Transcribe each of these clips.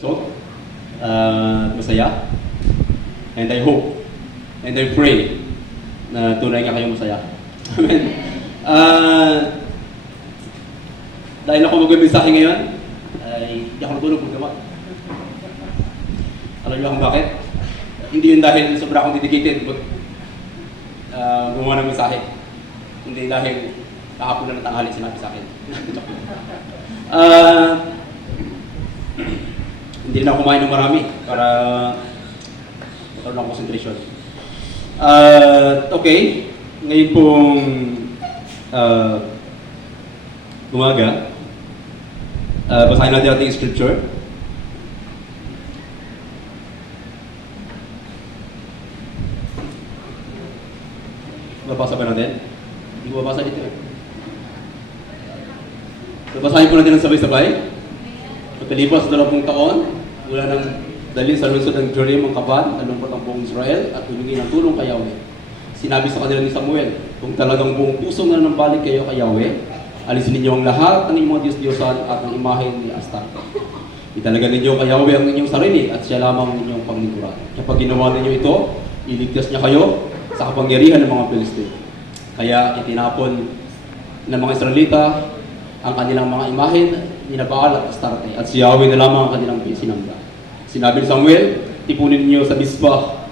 So, masaya. And I hope, and I pray na tunay nga kayong masaya. Amen. Dahil ako mag-mensahe ngayon, ay hindi ako natulog magawa. Alam niyo kung bakit? Hindi yun dahil sobra akong dedicated, but gumawa ng mensahe. Hindi dahil kahapon na ng tanghali sinabi sa akin. Hindi na ako kumain ng marami para magkaroon ng concentration. Okay, ngayon pong umaga, basahin natin ating scripture. Mabasa ba natin? Hindi ko mabasa dito eh. So, basahin po natin ng sabay-sabay. Pagkalipas sa 20 taon, mula nang dalhin sa lungsod ng Jorim ang kaban, nalumpot ang buong Israel at humingi ng tulong kay Yahweh. Sinabi sa kanila ni Samuel, kung talagang buong puso na nambalik kayo kay Yahweh, alisin ninyo ang lahat ng inyong mga Diyos-Diyosan at ang imahe ni Astarte. Italaga ninyo kay Yahweh ang inyong sarili at siya lamang ang inyong panglingkuran. Kapag ginawa ninyo ito, iligtas niya kayo sa kapangyarihan ng mga Pilisteo. Kaya itinapon ng mga Israelita ang kanilang mga imahen ni Baal at Astarte at si Yahweh na lamang ang kanilang sinamba. Sinabi ni Samuel, tipunin niyo sa Mispa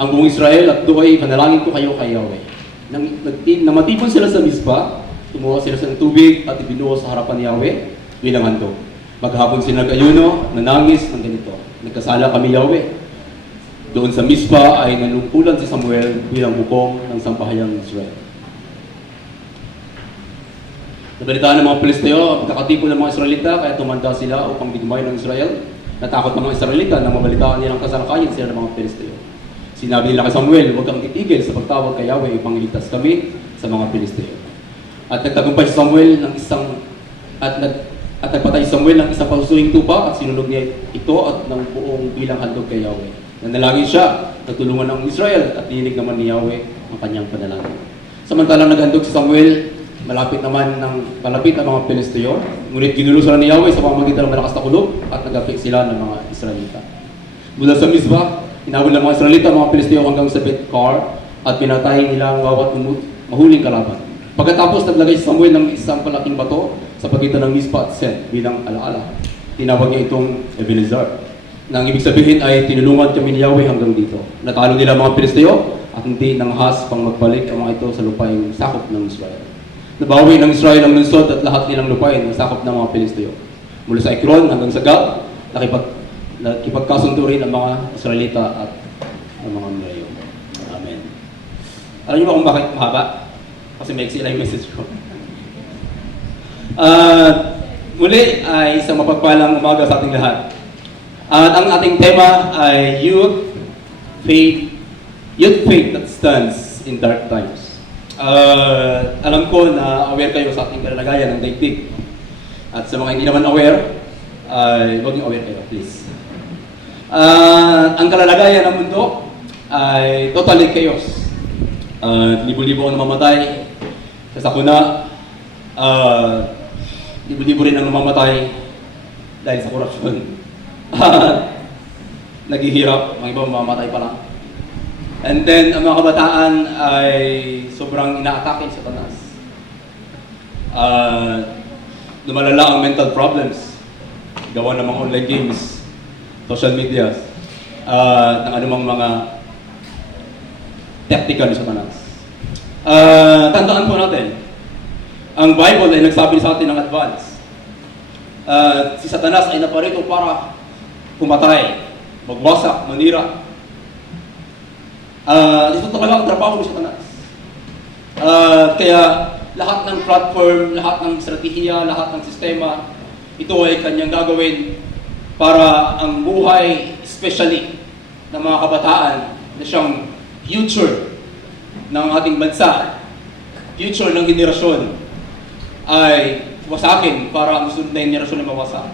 ang buong Israel at doon panalangin ko kayo kay Yahweh. Nang matipon sila sa Mispa, tumuha sila sa tubig at ibinuo sa harapan ni Yahweh bilang handog. Maghapon sila nag-ayuno, nanangis ng ganito. Nagkasala kami Yahweh. Doon sa Mispa ay nanungkulan si Samuel bilang bukong ng sampahayang Israel. Nabalitaan ng mga Pilisteo ang pagkakatipon ng mga Israelita kaya tumanda sila upang digmay ng Israel. Natakot ng mga Israelita na mabalitaan nilang kasalakayin sila ng mga Pilisteo. Sinabi nila kay Samuel, huwag kang titigil sa pagtawag kay Yahweh upang iligtas kami sa mga Pilisteo. At nagtagumpay si Samuel ng nagpatay si Samuel ng isang pasusuing tupa at sinunog niya ito at ng buong bilang handog kay Yahweh. Nanalangin siya, nagtulungan ng Israel at dinig naman ni Yahweh ang kanyang panalangin. Samantalang naghandog si Samuel, malapit ang mga Pilisteo, ngunit ginulo sila ni Yahweh sa pamamagitan ng malakas na kulog at nagapik sila ng mga Israelita. Mula sa Mispa, hinawil ng mga Israelita ang mga Pilisteo hanggang sa Bet-Kar at pinatay nila ang bawat mahuling kalaban. Pagkatapos naglagay si Samuel ng isang palaking bato sa pagitan ng Mispa at Sen bilang alaala. Tinawag niya itong Ebenezer. Na ang ibig sabihin ay tinulungan kami ni Yahweh hanggang dito. Natalo nila ang mga Pilisteo at hindi nanghas pang magbalik ang mga ito sa lupaing sakop ng Israel. Nabawi ng Israel ang lungsod at lahat nilang lupain ang sakop ng mga Pilisteo. Mula sa Ekron hanggang sa Gat, nakipagkasundo rin ang mga Israelita at ang mga Amoreo. Amen. Alam niyo ba kung bakit mahaba? Kasi may sila yung message ko. Muli ay isang mapagpalang umaga sa ating lahat. At ang ating tema ay youth faith that stands in dark times. Alam ko na aware kayo sa ating kalagayan ng daigdig. At sa mga hindi naman aware, huwag niyo aware kayo, please. Ang kalagayan ng mundo ay totally chaos. Libo-libo ang namamatay sa sakuna. Libo-libo rin ang namamatay dahil sa korupsyon. Naghihirap, mga iba mamamatay pa lang. And then, ang mga kabataan ay sobrang inaatake sa tanas. Lumalala ang mental problems. Gawa ng mga online games, social media, ng anumang mga tactical sa tanas. Tandaan po natin, ang Bible ay nagsabi sa atin ng advance. Si Satanas ay naparito para pumatay, magwasak, manira. Ito talaga ang trabaho ni Satanas. Kaya lahat ng platform, lahat ng estratehiya, lahat ng sistema, ito ay kanyang gagawin para ang buhay, especially ng mga kabataan, na siyang future ng ating bansa, future ng henerasyon, ay wasakin para ang susunod na henerasyon ay mawasak.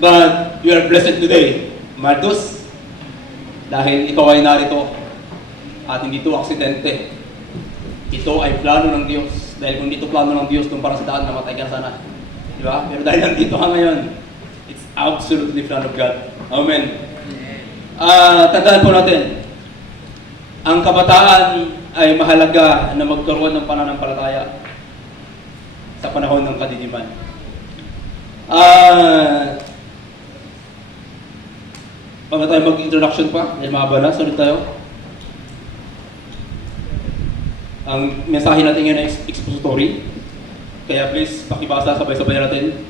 But you are blessed today, Marcos, dahil ikaw ay narito at hindi ito aksidente. Ito ay plano ng Diyos. Dahil kung dito plano ng Diyos, nung para sa daan, namatay ka na sana. Di ba? Pero dahil nandito ka ngayon, it's absolutely plan of God. Amen. Tandaan po natin, ang kabataan ay mahalaga na magkaroon ng pananampalataya sa panahon ng kadiliman. Bago tayo mag-introduction pa, may mahaba na, sunod tayo. Ang mensahe natin ngayon ay expository. Kaya please, pakibasa, sabay-sabay natin.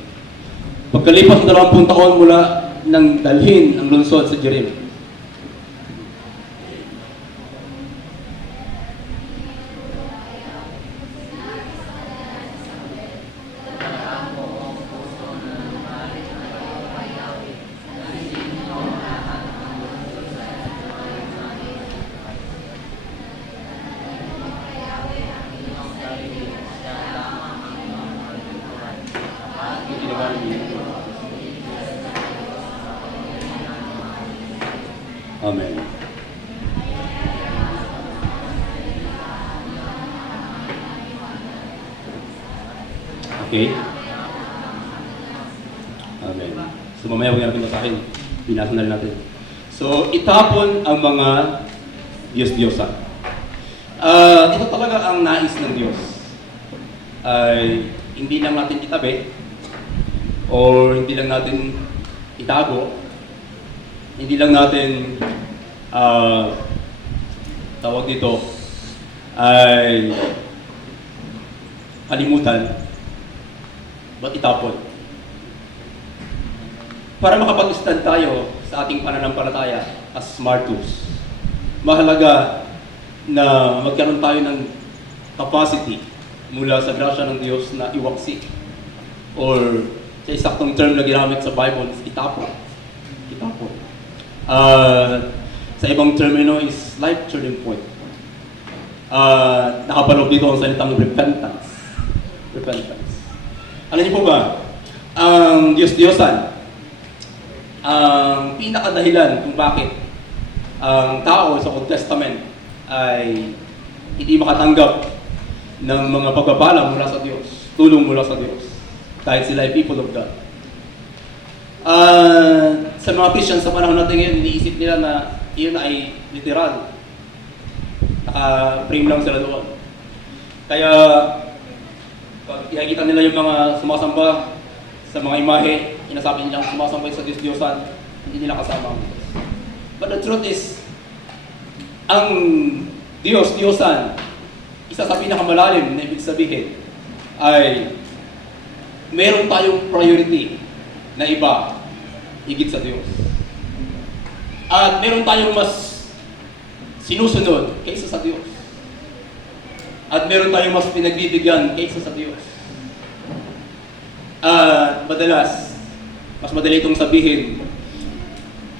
Pagkalipas ng 20 taon mula nang dalhin ang lungsod sa Jerim, Amen. Okay? Amen. So mamaya huwag natin basahin. Binasa na rin natin. So, itapon ang mga Diyos-Diyosan. Ito talaga ang nais ng Diyos. Ay hindi lang natin itabi or hindi lang natin itago, hindi lang natin tawag dito ay kalimutan, but itapon. Para makapag-stand tayo sa ating pananampalataya as martyrs, mahalaga na magkaroon tayo ng capacity mula sa grasya ng Diyos na iwaksi, or sa isaktong term na ginamit sa Bible, itapon. Itapon. Sa ibang termino is life turning point. Nakapaloob dito ang salitang repentance. Repentance. Alam niyo po ba, ang Diyos-Diyosan, ang pinakadahilan kung bakit ang tao sa Old Testament ay hindi makatanggap ng mga pagpapala mula sa Diyos, tulong mula sa Diyos, kahit sila ay people of God. Sa mga Christians sa panahon natin ngayon, iniisip nila na iyon ay literal. Naka-frame lang sila doon. Kaya, pag nakikita nila yung mga sumasamba sa mga imahe, inasabi nilang sumasamba sa Diyos-Diyosan, hindi nila kasama ang Diyos. But the truth is, ang Diyos-Diyosan, isa sa pinakamalalim na ibig sabihin, ay meron tayong priority na iba higit sa Diyos. At meron tayong mas sinusunod kaysa sa Diyos. At meron tayong mas pinagbibigyan kaysa sa Diyos. Madalas, mas madali itong sabihin,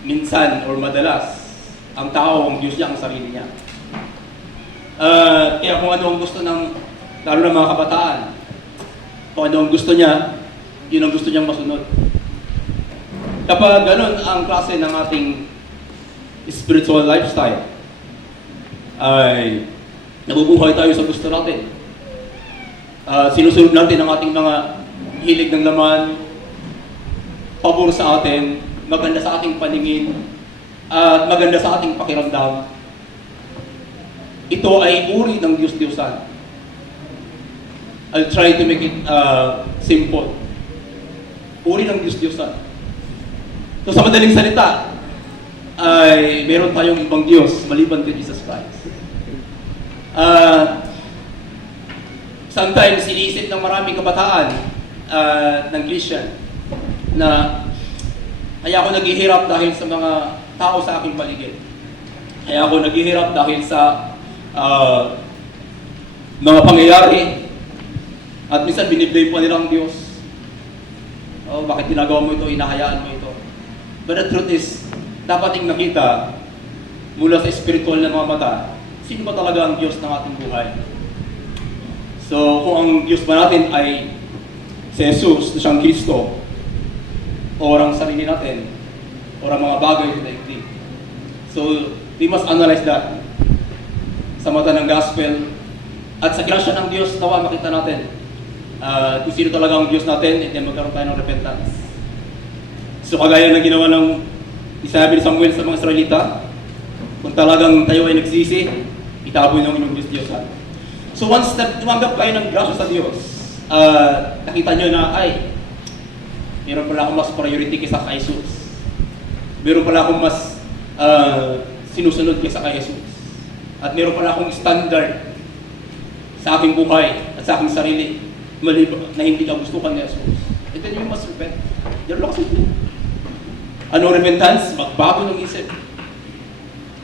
minsan or madalas, ang tao, ang Diyos niya, ang sarili niya. Kaya kung ano ang gusto ng, lalo ng mga kabataan, kung ano ang gusto niya, yun ang gusto niyang masunod. Kapag ganun ang klase ng ating spiritual lifestyle, ay nabubuhay tayo sa gusto natin. Sinusunod natin ang ating mga hilig ng laman, pabor sa atin, maganda sa ating paningin, at maganda sa ating pakiramdam. Ito ay uri ng Diyos-Diyosan. I'll try to make it simple. Uri ng Diyos-Diyosan. So sa madaling salita, ay meron tayong ibang Diyos maliban kay Jesus Christ. Sometimes iniisip ng maraming kabataan ng Christian na kaya ako naghihirap dahil sa mga tao sa aking paligid. Kaya ako naghihirap dahil sa mga pangyayari, at minsan biniblame pa nila ang Diyos. Bakit ginagawa mo ito, inahayaan mo ito? But the truth is, dapat yung nakita mula sa spiritual na mga mata, sino ba talaga ang Diyos ng ating buhay? So, kung ang Diyos ba natin ay si Jesus, na siyang Kristo, o ang sarili natin, o ang mga bagay na daigdig. So, we must analyze that sa mata ng gospel, at sa grasya ng Diyos, nawa makita natin kung sino talaga ang Diyos natin, and then magkaroon tayo ng repentance. So kagaya ng ginawa ng isabi ni Samuel sa mga Israelita, kung talagang tayo ay nagsisi, itaboy ng inyong Diyos-Diyosan. So once na tumanggap kayo ng grasya sa Diyos, nakita nyo na, ay, meron pala akong mas priority kaysa kay Jesus. Meron pala akong mas sinusunod kaysa kay Jesus. At meron pala akong standard sa aking buhay at sa aking sarili na hindi ka gustuhan ni Jesus. And then you must repent. Yan lang simple. Ano repentance? Magbago ng isip.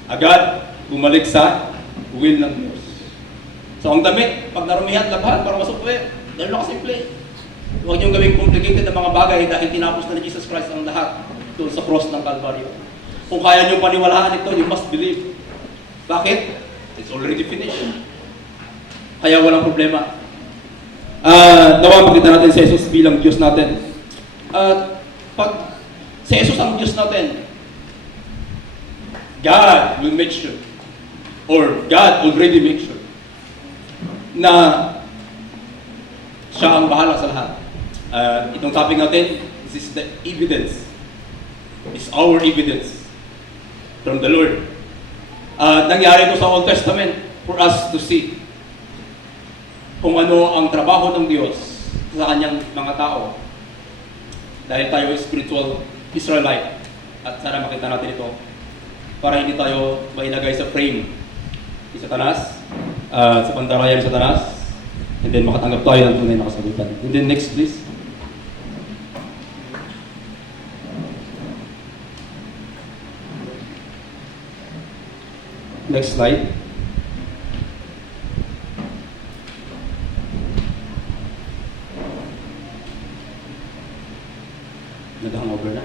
Agad, bumalik sa will ng Diyos. So ang damit, pag narumihan, labahan para masukwe. Yan lang simple. Huwag niyong gawing complicated na mga bagay dahil tinapos na ni Jesus Christ ang lahat doon sa cross ng Calvario. Kung kaya niyong paniwalaan ito, you must believe. Bakit? It's already finished. Kaya walang problema. Nawa makita natin si Jesus bilang Diyos natin. Pag si Jesus ang Diyos natin, God will make sure, or God already make sure, na siya ang bahala sa lahat. Itong topic natin, this is the evidence. It's our evidence from the Lord. Nangyari ito sa Old Testament for us to see kung ano ang trabaho ng Diyos sa kanyang mga tao. Dahil tayo spiritual Israelite, at sana makita natin ito para hindi tayo mailagay sa frame ni Satanas, sa pandaraya ni Satanas, and then makatanggap tayo ng tunay na kasagutan. And then next please. Next slide. Nag-hangover na.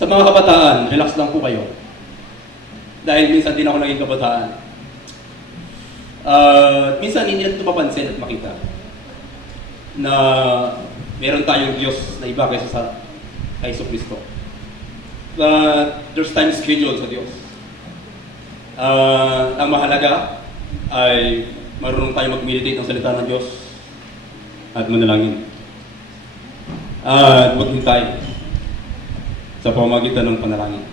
Sa mga kabataan, relax lang po kayo. Dahil minsan din ako naging kabataan. Minsan hindi natin ito mapansin at makita na meron tayong Diyos na iba kaysa sa kay Kristo. There's time schedule sa Diyos. Ang mahalaga ay marunong tayo mag-meditate ng salita ng Diyos at manalangin. At maghintay sa pamamagitan ng panalangin.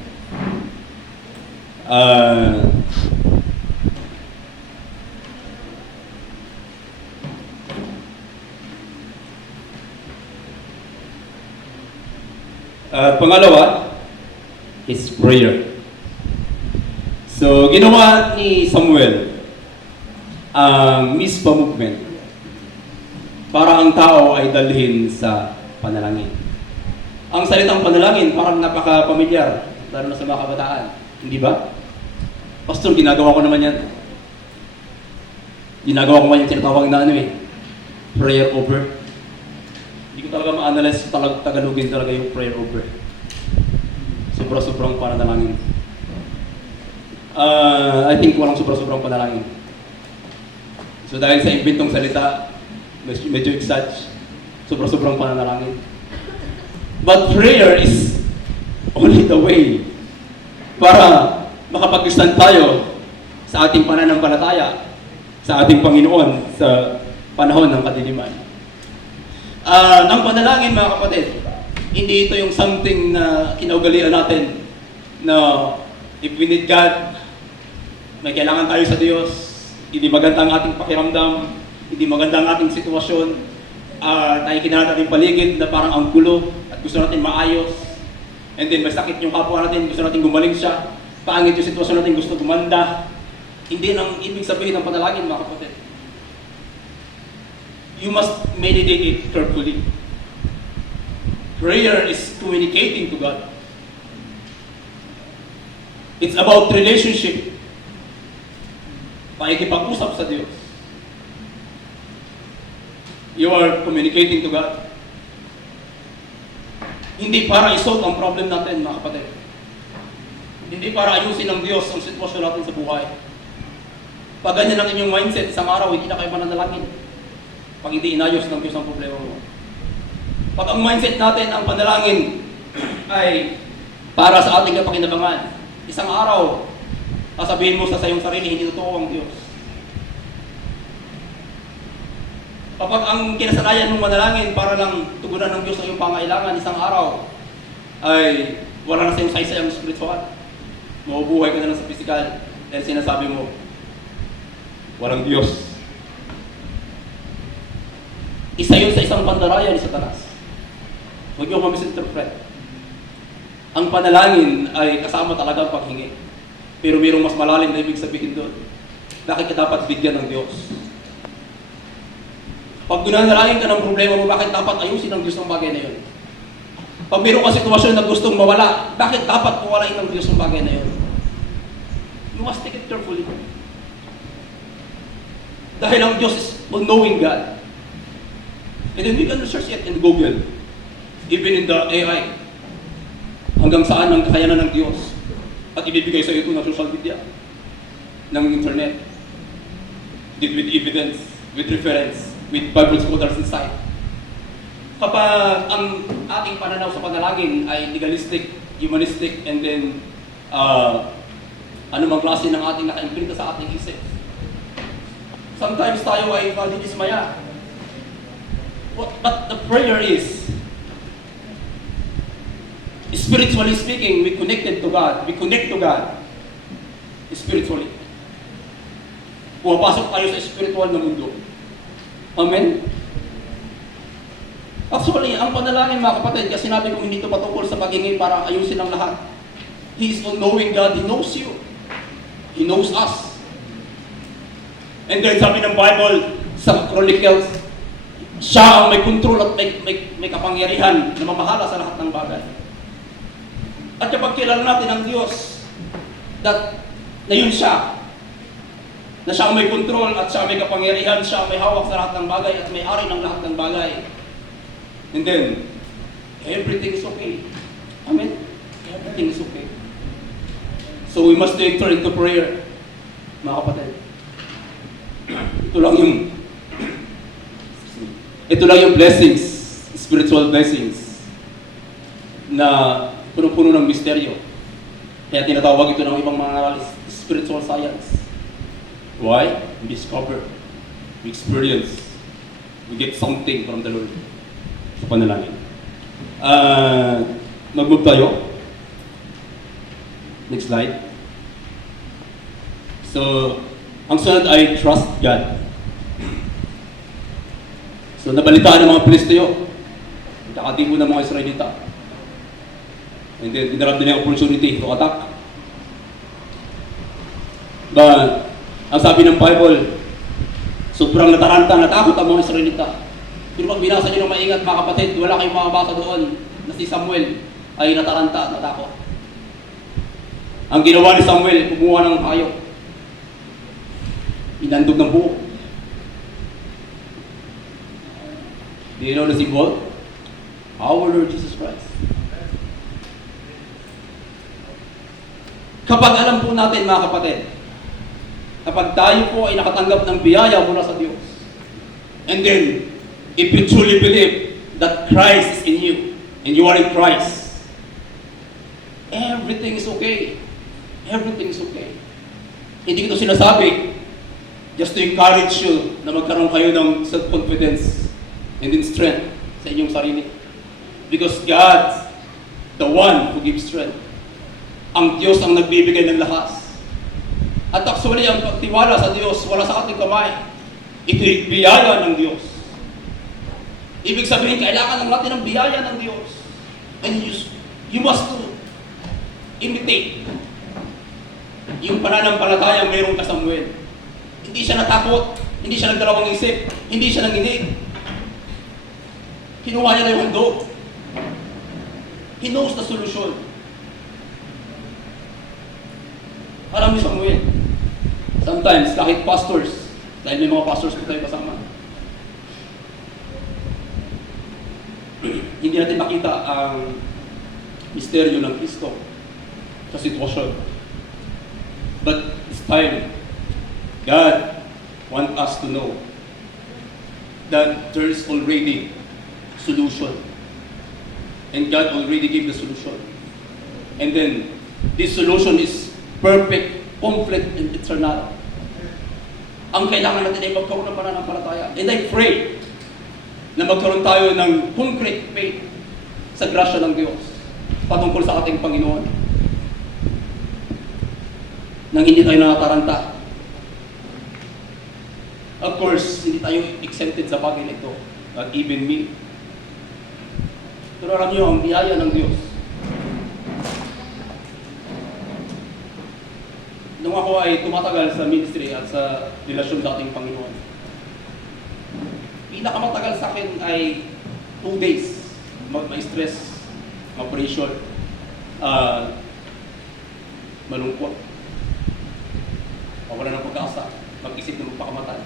Pangalawa is prayer. So, ginawa ni Samuel ang Mizpah movement para ang tao ay dalhin sa panalangin. Ang salitang panalangin parang napaka-pamilyar, lalo na sa mga kabataan. Hindi ba? Pastor, ginagawa ko naman yan. Ginagawa ko naman yung tinatawag na prayer over. Hindi ko talaga ma-analyze Tagalogin talaga yung prayer over. Sobra-sobrang panalangin. I think walang sobra-sobrang panalangin. So dahil sa inventong salita, medyo exage, sobra-sobrang panalangin. But prayer is only the way para makapag-stand tayo sa ating pananampalataya, sa ating Panginoon, sa panahon ng kadiliman. Ng panalangin, mga kapatid, hindi ito yung something na kinaugalian natin na if we need God, may kailangan tayo sa Diyos, hindi maganda ang ating pakiramdam, hindi maganda ang ating sitwasyon, tayo kinala natin paligid na parang ang gulo at gusto natin maayos, and then may sakit yung kapwa natin, gusto natin gumaling siya, pangit yung sitwasyon natin, gusto gumanda. Hindi nang ibig sabihin ng panalangin, mga kapatid. You must meditate it carefully. Prayer is communicating to God. It's about relationship. Pakikipag-usap sa Diyos. You are communicating to God. Hindi para isolve ang problem natin, mga kapatid. Hindi para ayusin ng Diyos ang sitwasyon natin sa buhay. Pag ganyan ang inyong mindset, isang araw, hindi na kayo mananalangin. Pag hindi inayos ng Diyos ang problema mo. Pag ang mindset natin, ang panalangin, ay para sa ating kapakinabangan. Isang araw, sasabihin mo sa iyong sarili, hindi totoo ang Diyos. Kapag ang kinasanayan mong manalangin para lang tugunan ng Diyos ang iyong pangailangan, isang araw ay wala na sa iyong saysay ang spiritual. Mabubuhay ka na lang sa physical dahil sinasabi mo, walang Diyos. Isa yun sa isang pandarayan ni Satanas. Huwag niyo ma-misinterpret. Ang panalangin ay kasama talaga ang paghingi. Pero mayroong mas malalim na ibig sabihin doon. Bakit ka dapat bigyan ng Diyos? Pag dunanalangin ka ng problema mo, bakit dapat ayusin ng Diyos ang bagay na yun? Pag mayroong ka sitwasyon na gustong mawala, bakit dapat mawalain ng Diyos ang bagay na yun? You must take it carefully. Dahil ang Diyos is all-knowing God. And then we can research it in Google, even in the AI. Hanggang saan ang kakayanan ng Diyos at ibibigay sa iyo ng social media, ng internet, with evidence, with reference, with Bible scholars inside. Kapag ang ating pananaw sa panalangin ay legalistic, humanistic, and then anumang klase ng ating naka-imprenta sa ating isip, sometimes tayo ay nadidismaya. But the prayer is, spiritually speaking, we connected to God. We connect to God spiritually. Pumapasok tayo sa spiritual na mundo. Amen? Actually, ang panalangin mga kapatid, kasi sinabi kong hindi ito patungkol sa paghingi para ayusin ang lahat. He is all-knowing God. He knows you. He knows us. And then sabi ng Bible sa Chronicles, siya ang may control at may kapangyarihan na mamahala sa lahat ng bagay. At kapag kilala natin ang Diyos, na yun siya, na siya ang may control at siya ang may kapangyarihan, siya ang may hawak sa lahat ng bagay at may ari ng lahat ng bagay. And then, everything is okay. Amen? Everything is okay. So we must enter into prayer, mga kapatid. Ito lang yung blessings, spiritual blessings, na punong-puno ng misteryo. Kaya tinatawag ito ng ibang mga analysts, spiritual science. Why? We discover, we experience, we get something from the Lord sa panalangin. Mag-move tayo. Next slide. So, ang sunod ay trust God. So, nabalitaan ng mga Pilisteo, nakatibo ng mga Israelita. And then, dinarap nila yung opportunity to attack. But, ang sabi ng Bible, sobrang natakot ang mga Israelita. Pero pag binasa nyo ng maingat mga kapatid, wala kayong makabasa doon na si Samuel ay nataranta at natakot. Ang ginawa ni Samuel, kumuha ng hayop. Inandog ng buhok. Do you know the symbol? Our Lord Jesus Christ. Kapag alam po natin mga kapatid, kapag tayo po ay nakatanggap ng biyaya mula sa Diyos, and then, if you truly believe that Christ is in you, and you are in Christ, everything is okay. Everything is okay. Hindi ko ito sinasabi just to encourage you na magkaroon kayo ng self-confidence and then strength sa inyong sarili. Because God, the one who gives strength, ang Diyos ang nagbibigay ng lakas. At actually, ang pagtiwala sa Diyos, wala sa ating kamay. Ito'y biyaya ng Diyos. Ibig sabihin, kailangan lang natin ng biyaya ng Diyos. And you must imitate yung pananampalatayang mayroon ka Samuel. Hindi siya natakot, hindi siya nagdalawang isip, hindi siya nanginig. Kinuha niya na yung handog. He knows the solution. Alam ni Samuel, sometimes kahit pastors, dahil may mga pastors po tayo kasama, hindi natin makita ang misteryo ng Kristo sa sitwasyon. But this time, God wants us to know that there is already solution. And God already gave the solution. And then, this solution is perfect, complete, and eternal. Ang kailangan natin ay magkaroon ng pananampalataya. And I pray na magkaroon tayo ng concrete faith sa grasya ng Diyos patungkol sa ating Panginoon. Nang hindi tayo nakataranta. Of course, hindi tayo exempted sa bagay na ito. Not even me. Pero alam niyo, ang biyaya ng Diyos. Nung ako ay tumatagal sa ministry at sa relasyon sa ating Panginoon, pinakamatagal sa akin ay 2 days. Ma-stress, ma-pressure, malungkot, mawala ng pag-asa, mag-isip na magpakamatay.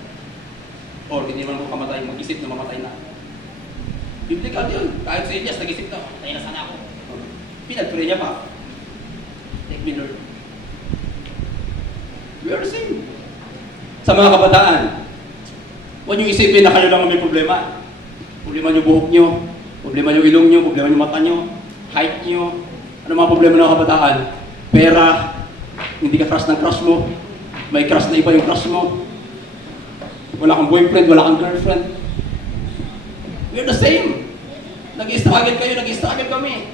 Or hindi naman ako kamatay, mag-isip na mamatay na. Biblical yun. Kahit sa Elias, nag-isip na, tayo na sana ako. Pinag-pray niya pa. Take me, Lord. We are the same. Sa mga kabataan, huwag niyo isipin na kayo lang ang may problema. Problema niyo buhok niyo, problema niyo ilong niyo, problema niyo mata niyo, height niyo. Ano mga problema ng kabataan? Pera, hindi ka crush ng crush mo, may crush na iba yung crush mo. Wala kang boyfriend, wala kang girlfriend. We're the same. Nag-i-struggle kayo, nag-i-struggle kami.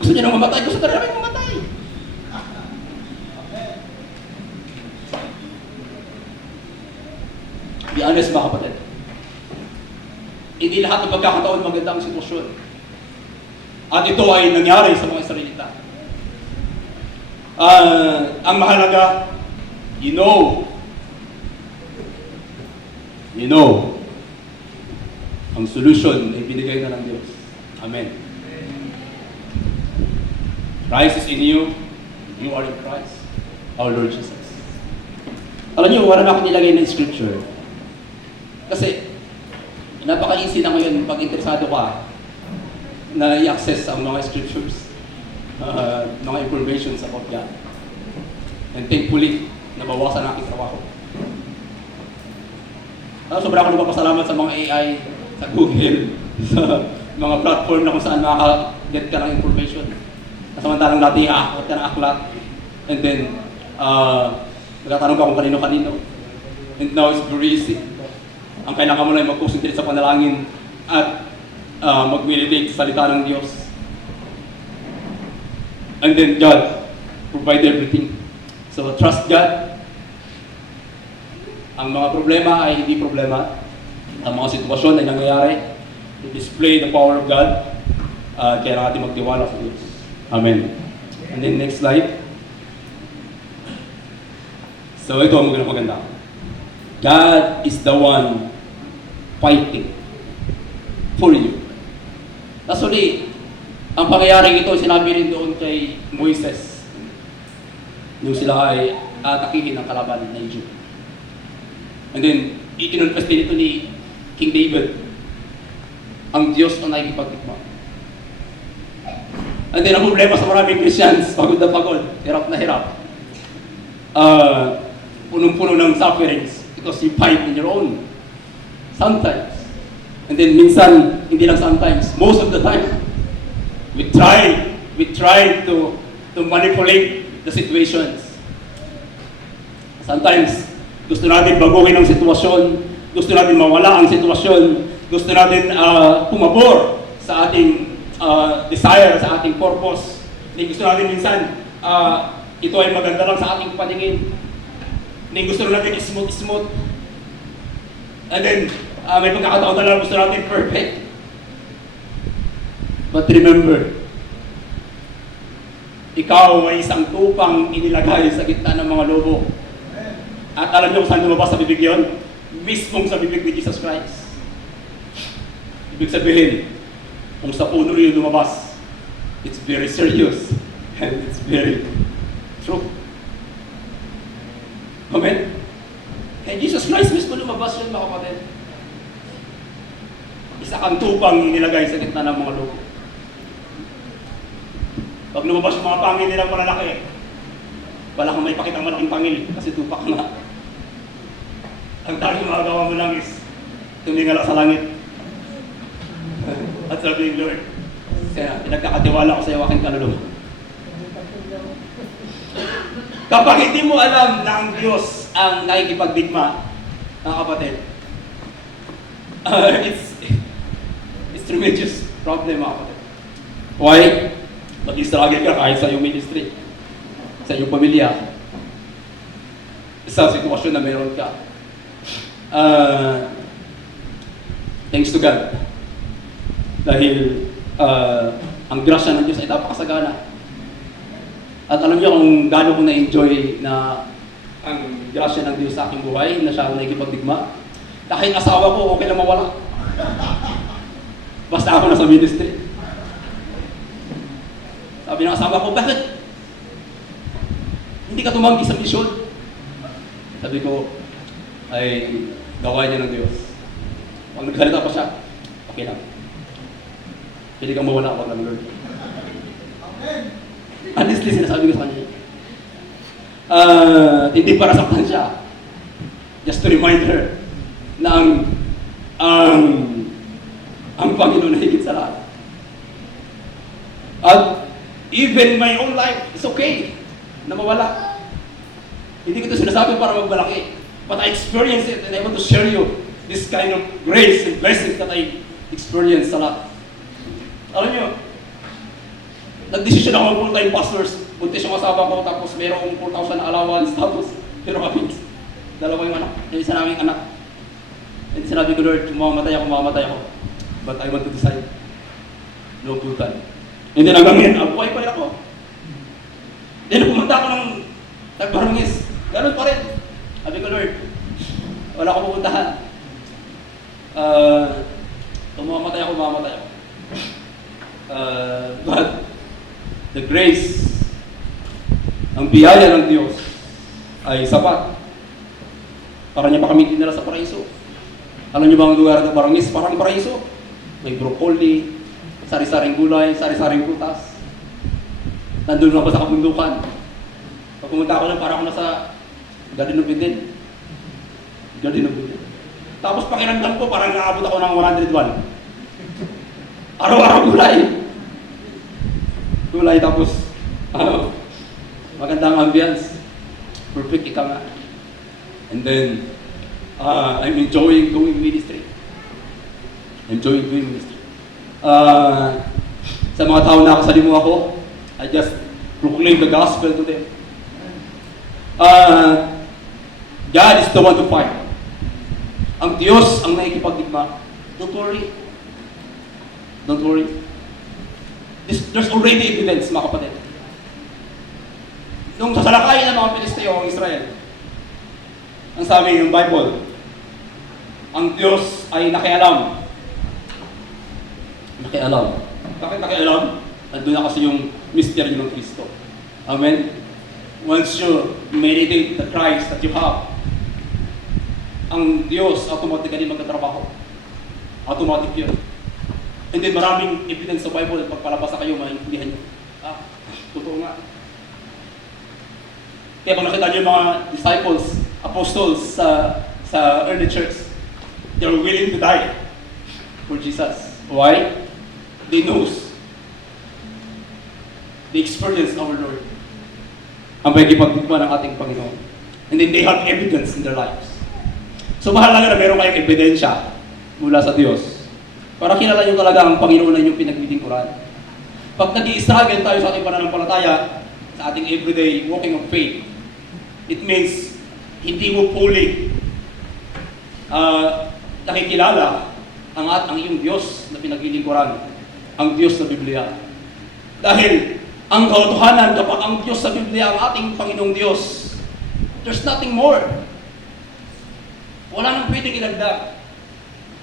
Gusto niyo nang mamatay, gusto na namin mamatay. Be honest mga kapatid. Hindi lahat ng pagkakataon maganda ang sitwasyon. At ito ay nangyari sa mga Israelita. Ang mahalaga, you know, ang solution ay binigay na ng Diyos. Amen. Christ is in you, you are in Christ, our Lord Jesus. Alam niyo, wala na akong nilagay na scripture. Kasi, napaka-easy na ngayon pag interesado ka na i-access ang mga scriptures, mga information about yan. And thankfully, nabawasan ang aking trabaho. Sobra ako nagpapasalamat sa mga AI, sa Google, sa mga platform na kung saan makaka-get ka ng information. Samantalang dati aklat ka ng aklat, and then, nagtatanong ka kung kanino-kanino. And now it's very easy. Ang kailangan mo lang ay mag-concentrate sa panalangin at mag-meditate sa salita ng Diyos. And then God provide everything. So trust God. Ang mga problema ay hindi problema. Ang mga sitwasyon ay nangyayari to display the power of God. Kaya natin magtiwala sa Diyos. Amen. And then next slide. So ito ang maganda. God is the one fighting for you. Actually, ang pangyayaring ito, sinabi rin doon kay Moises nung sila ay atakihin ng kalaban na Egypt. And then, ikinonfess din ito ni King David, ang Diyos ang nakikipagtikma. And then, ang problema sa maraming Christians, pagod na pagod, hirap na hirap. Punong-puno ng sufferings because you fight in your own. Sometimes. And then minsan, hindi lang sometimes, most of the time, we try to manipulate the situations. Sometimes, gusto natin baguhin ang sitwasyon, gusto natin mawala ang sitwasyon, gusto natin pumabor sa ating desire, sa ating purpose. Hindi gusto natin minsan, ito ay maganda lang sa ating paningin. Hindi gusto natin smooth. And then, may pagkakataon na lang gusto natin perfect. But remember, ikaw ay isang tupang inilagay sa gitna ng mga lobo. At alam niyo kung saan lumabas sa bibig yun? Mismong sa bibig ni Jesus Christ. Ibig sabihin, kung sa puno yun lumabas, it's very serious and it's very true. Amen? Kaya Jesus Christ mismo lumabas yun, mga kapatid. Isa kang tupang inilagay sa gitna ng mga lobo. Pag lumabas yung mga pangil nilang malalaki, wala kang may pakitang malaking pangil kasi tupak nga. Ang tanging magagawa mo lang is tumingala sa langit at sabihin, Lord, Kaya pinagkakatiwala ko sa iyo aking kaluluwa. Kapag hindi mo alam na ang Diyos ang nakikipagdigma, mga kapatid, it's tremendous problem, mga kapatid. Why? Mag-struggle ka kahit sa iyong ministry, sa iyong pamilya, sa sitwasyon na meron ka. Thanks to God. Dahil ang grasya ng Diyos ay napakasagana. At alam niyo kung gaano ko na-enjoy na ang grasya ng Diyos sa aking buhay, na siya ang nakikipagdigma. Kahit asawa ko, okay lang mawala. Basta ako nasa ministry. Sabi ng asawa ko, bakit? Hindi ka tumanggi sa misyon. Sabi ko, ay gawain niya ng Diyos. Pag nagsalita pa siya, okay lang. Pili kang mawala kapag lang, Lord. Amen. Honestly, sinasabi ko sa kanya. Hindi para saktan siya. Just to remind her na ang Panginoon na higit sa lahat. At even my own life, it's okay na mawala. Hindi ko ito sinasabi para magbalaki. But I experience it and I want to share you this kind of grace and blessings that I experience sa lahat. Alam niyo, nag-decision ako mag full-time pastors. Buntis yung asawa ko, tapos mayroong 4,000 na allowance, tapos pero kami, dalawa yung anak, yung isa naming anak. And sinabi ko, Lord, mamamatay ako. But I want to decide, no full-time. And then hanggang ngayon, buhay pa rin ako. Then pumunta ako ng Tagbarangis, ganun pa rin. Sabi ko, Lord, wala akong pupuntahan. Mamamatay ako. But the grace, ang biyaya ng Diyos ay sapat para niya pa kami dinala sa paraiso. Alam niyo ba ang lugar ng Barangis? Parang paraiso. May broccoli, sari-saring gulay, sari-saring prutas. Nandun lang pa sa kabundukan. Pag pumunta ako lang, parang ako nasa Garden of Eden. Tapos pakiramdam ko, parang naabot ako ng 101. Araw-araw gulay, tapos magandang ambience, perfect ika nga. And then I'm enjoying doing ministry. Sa mga tao na kasalimuha ko, I just proclaim the gospel to them. God is the one to fight. Ang Diyos ang nakikipagdigma. Don't worry. There's already evidence, mga kapatid. Nung sasalakayin ng mga Pilisteo ang Israel, ang sabi ng Bible, ang Diyos ay nakialam. Bakit nakialam? Nandun na kasi yung mystery ng Kristo. Amen? Once you meditate the Christ that you have, ang Diyos automatically magkatrabaho. Automatic yun. And then maraming evidence sa Bible at pagpalabas sa kayo, maintindihan nyo. Totoo nga. Kaya kung nakita nyo yung mga disciples, apostles sa early church, they were willing to die for Jesus. Why? They knows. They experience our Lord. Ang pagkipagdigma ng ating Panginoon. And then they have evidence in their lives. So mahalaga na meron kayong ebidensya mula sa Diyos para kilala nyo talaga ang Panginoon na inyong pinaglilingkuran. Pag nag-i-struggle tayo sa ating pananampalataya, sa ating everyday walking of faith, it means hindi mo fully nakikilala ang iyong Diyos na pinaglilingkuran, ang Diyos sa Biblia. Dahil ang katotohanan kapag ang Diyos sa Biblia ang ating Panginoong Diyos, there's nothing more. Wala nang pwedeng ilagdag.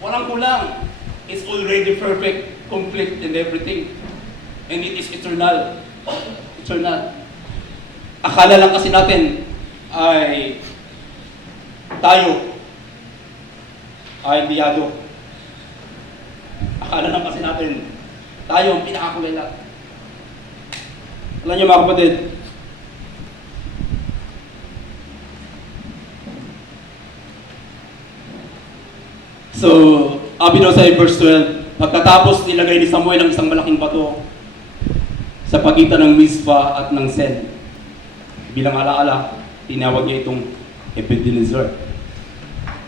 Walang kulang. It's already perfect, complete, and everything. And it is eternal. Eternal. Akala lang kasi natin ay tayo ay biyado. Akala lang kasi natin tayo ang pinakakulay lahat. Alam niyo mga kapatid, so, sabi daw sa verse 12, Pagkatapos nilagay ni Samuel ang isang malaking bato sa pagitan ng Mizpah at ng Sen. Bilang alaala, tinawag niya itong Ebenezer.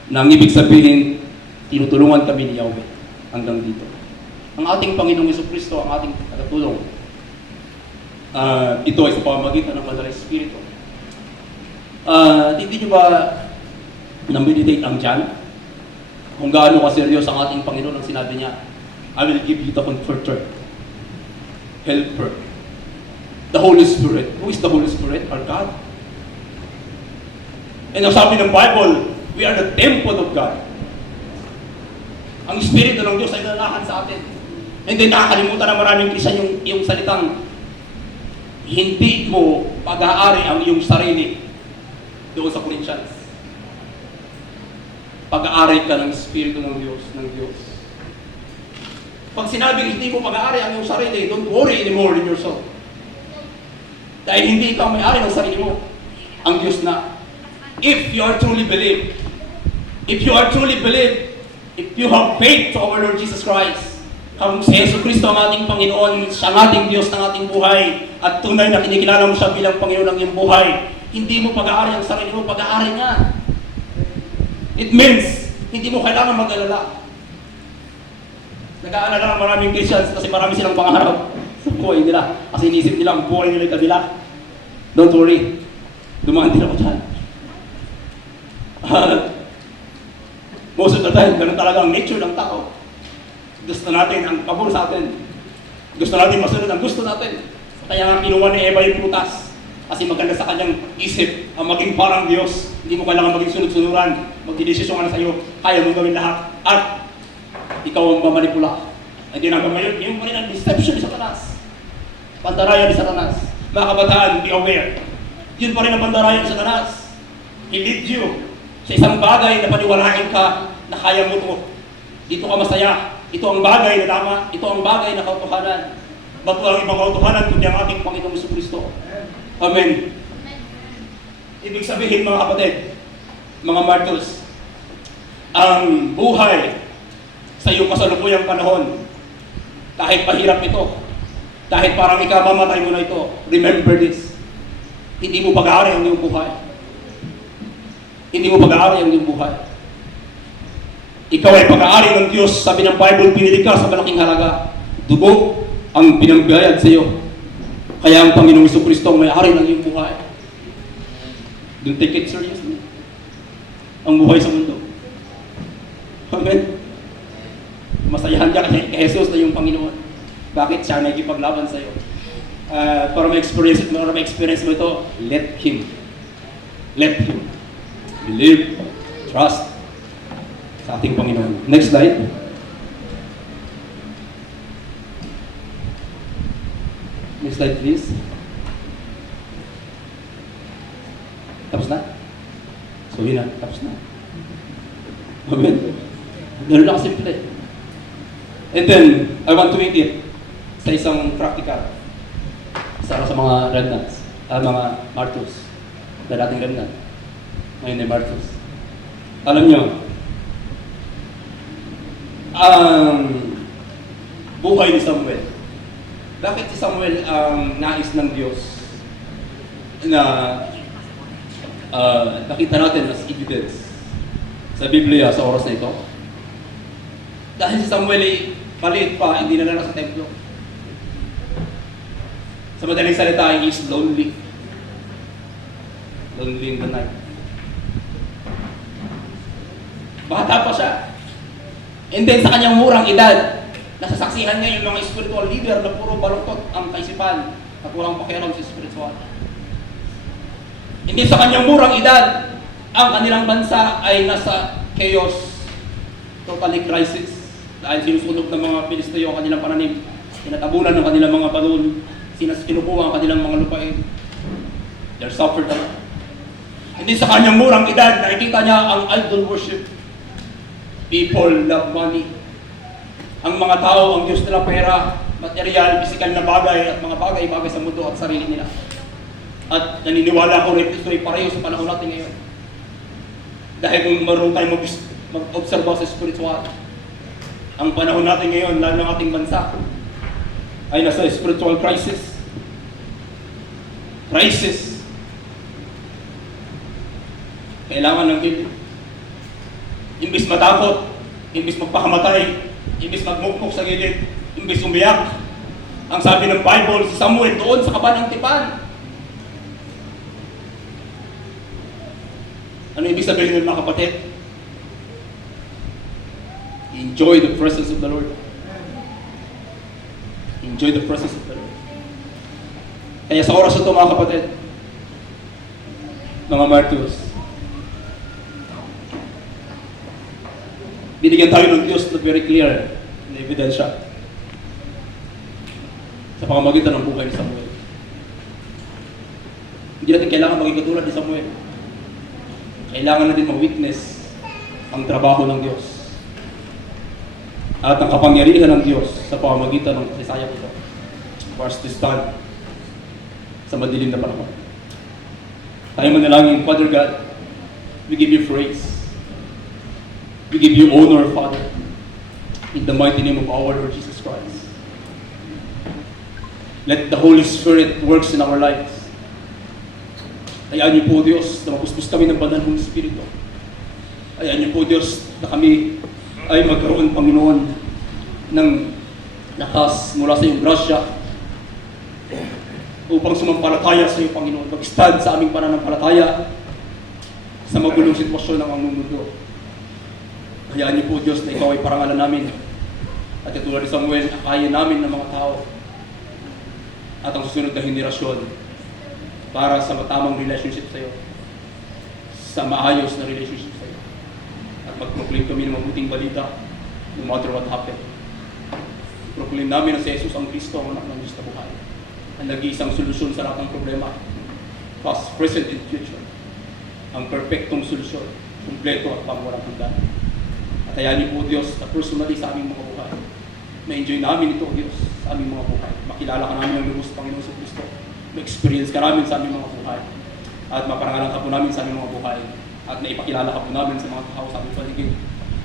Na ang ibig sabihin, tinutulungan kami ni Yahweh hanggang dito. Ang ating Panginoong Jesucristo, ang ating katulong. Ito ay sa pamamagitan ng Banal na Espiritu. Hindi nyo ba na-meditate ang John? Kung gaano kaseryoso ang ating Panginoon ang sinabi niya, I will give you the Comforter, Helper, the Holy Spirit. Who is the Holy Spirit? Our God. And ang sabi ng Bible, we are the temple of God. Ang Espiritu ng Diyos ay nalalakan sa atin. And then nakakalimutan na maraming Kristiyan yung salitang hindi mo pag-aari ang iyong sarili doon sa Corinthians. Pag-aari ka ng Espiritu ng Diyos, Pag sinabing hindi mo pag-aari ang iyong sarili, don't worry anymore in yourself. Dahil hindi ikaw may-ari ng sarili mo. Ang Diyos na. If you truly believe, if you have faith to our Lord Jesus Christ, kung si Yesu Cristo ang ating Panginoon, siya ang ating Diyos ng ating buhay, at tunay na kinikilala mo siya bilang Panginoon ng iyong buhay, hindi mo pag-aari ang sarili mo, pag-aari niya. It means, hindi mo kailangan mag-alala. Nag-aalala ang maraming Christians kasi marami silang pangarap sa buhay nila. Kasi inisip nila ang buhay nila kabila. Don't worry. Dumaan din ako dyan. Most of the time, ganun talaga ang nature ng tao. Gusto natin ang pabor sa atin. Gusto natin masunod ang gusto natin. Kaya nga kinuha ni Eva yung prutas. Kasi maganda sa kanyang isip ang maging parang Diyos. Hindi mo kailangan maging sunod-sunuran. Magdidesisyon ka na sa'yo. Kaya mong gawin lahat. At ikaw ang mamanipula. Hindi na gamayon. Yung pa rin ang deception ni Satanas. Pandarayan ni Satanas. Mga kabataan, be aware. Yun pa rin ang pandarayan ni Satanas. I-lead you sa isang bagay na paniwalain ka na kaya mo ito. Dito ka masaya. Ito ang bagay na tama. Ito ang bagay na kautuhanan. Ba't walang ibang kautuhanan kundi ang ating Panginoong Jesucristo? Amen. Ibig sabihin mga kapatid, mga martyrs, ang buhay sa iyong kasalukuyang panahon, kahit mahirap ito, kahit parang ikamamatay mo na ito, remember this. Hindi mo pag-aari ang iyong buhay. Hindi mo pag-aari ang iyong buhay. Ikaw ay pag-aari ng Diyos. Sabi ng Bible, pinili ka sa malaking halaga. Dugo ang pinagbayad sa iyo. Kaya ang Panginoong Jesucristo ang may-ari ng iyong buhay. Don't take it seriously. Ang buhay sa mundo. Amen. Masayahan ka kasi kay Jesus na yung Panginoon. Bakit siya nagkipaglaban sa iyo? Para ma-experience mo ito, let Him. Let Him. Believe. Trust sa ating Panginoon. Next slide. Next slide, please. Tapos na? So, yun na. Tapos na. Amen. Ganun lang simple. And then, I want to make it sa isang practical. Sa mga remnants. Mga martyrs. Na dating remnant. Ngayon ay martyrs. Alam nyo, ang buhay ni Samuel. Bakit si Samuel ang nais ng Diyos na nakita natin as evidence sa Biblia sa oras na ito? Dahil si Samuel ay maliit pa, hindi na sa templo. Sa madaling salita, he is lonely. Lonely in the night. Bata pa siya. And then sa kanyang murang edad, nasasaksihan niya yung mga spiritual leader na puro baluktot ang kaisipan at walang pakialam sa spiritual. Hindi sa kanyang murang edad, ang kanilang bansa ay nasa chaos, totally crisis. Dahil sinusunog ng mga Pilisteo ang kanilang pananim, tinatabunan ng kanilang mga balon, kinukuha ang kanilang mga lupain. They're suffered a lot. Hindi sa kanyang murang edad, nakikita niya ang idol worship. People love money. Ang mga tao, ang Diyos nila pera, material, physical na bagay at mga bagay-bagay sa mundo at sarili nila. At naniniwala ko rin ito ay pareho sa panahon natin ngayon. Dahil kung marunong tayo mag-observe sa spiritual, Ang panahon natin ngayon, lalo ng ating bansa, ay nasa spiritual crisis. Crisis. Kailangan ng healing. Imbis matakot, imbis magpakamatay, imbis magmukmuk sa gilid, imbis umiyak. Ang sabi ng Bible, si Samuel doon sa kaban ng tipan. Ano ibig sabihin ng mga kapatid? Enjoy the presence of the Lord. Enjoy the presence of the Lord. Kaya sa oras ito mga kapatid, mga martyrs, binigyan tayo ng Diyos na very clear na ebidensya sa pamamagitan ng buhay ni Samuel. Hindi natin kailangan maging katulad ni Samuel. Kailangan natin ma-witness ang trabaho ng Diyos at ang kapangyarihan ng Diyos sa pamamagitan ng kasayang ito for us to stand sa madilim na panahon. Tayo manalangin, Father God, we give you praise. We give you honor, Father, in the mighty name of our Lord Jesus Christ. Let the Holy Spirit works in our lives. Hayaan niyo po, Diyos, na mapuspos kami ng banal mong Espiritu. Hayaan niyo po, Diyos, na kami ay magkaroon, Panginoon, ng lakas mula sa iyong grasya upang sumampalataya sa iyo, Panginoon. Mag-stand sa aming pananampalataya sa magulong sitwasyon ng aming mundo. Hayaan niyo po, Diyos, na ikaw ay parangalan namin. At katulad ni Samuel, kaya namin ng mga tao at ang susunod na henerasyon para sa matamang relationship sa iyo, sa maayos na relationship sa iyo. At mag-proclaim kami ng mabuting balita no matter what happened. Proclaim namin na si Jesus ang Kristo, ang anak ng Diyos na buhay. Ang nag-iisang solusyon sa lahat ng problema, past, present, and future. Ang perfectong solusyon, kumpleto at pangwalang hanggan. At hayaan niyo po, Diyos, na personally sa aming mga buhay, ma-enjoy namin ito, Diyos, sa aming mga buhay. Makilala ka namin ng lubos, Panginoon sa Kristo. Ma-experience ka namin sa aming mga buhay. At maparangalan ka po namin sa aming mga buhay. At naipakilala ka po namin sa mga tao sa aming paligid.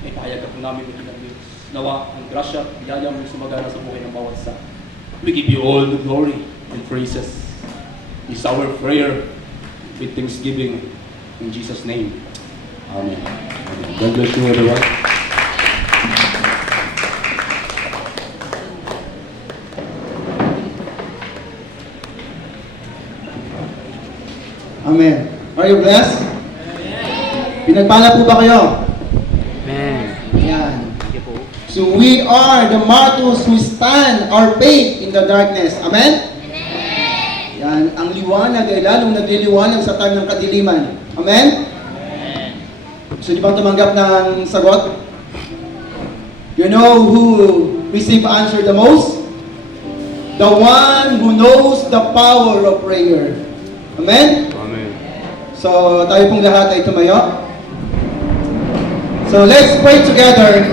Naipahayag ka po namin ng ilang Diyos. Nawa, ang grasya, biyaya mo sumagana sa buhay ng bawat isa. We give you all the glory and praises. It's our prayer with thanksgiving in Jesus' name. Amen. God bless you, everyone. Amen. Are you blessed? Amen. Pinagpala po ba kayo? Amen. Yan. Thank you po. So we are the martyrs who stand our faith in the darkness. Amen? Amen. Yan. Ang liwanag ay lalong nagliliwanag sa time ng kadiliman. Amen? Amen. Gusto niyo bang tumanggap ng sagot? You know who receive answer the most? The one who knows the power of prayer. Amen? Amen. So, tayo pong lahat ay tumayo. So, let's pray together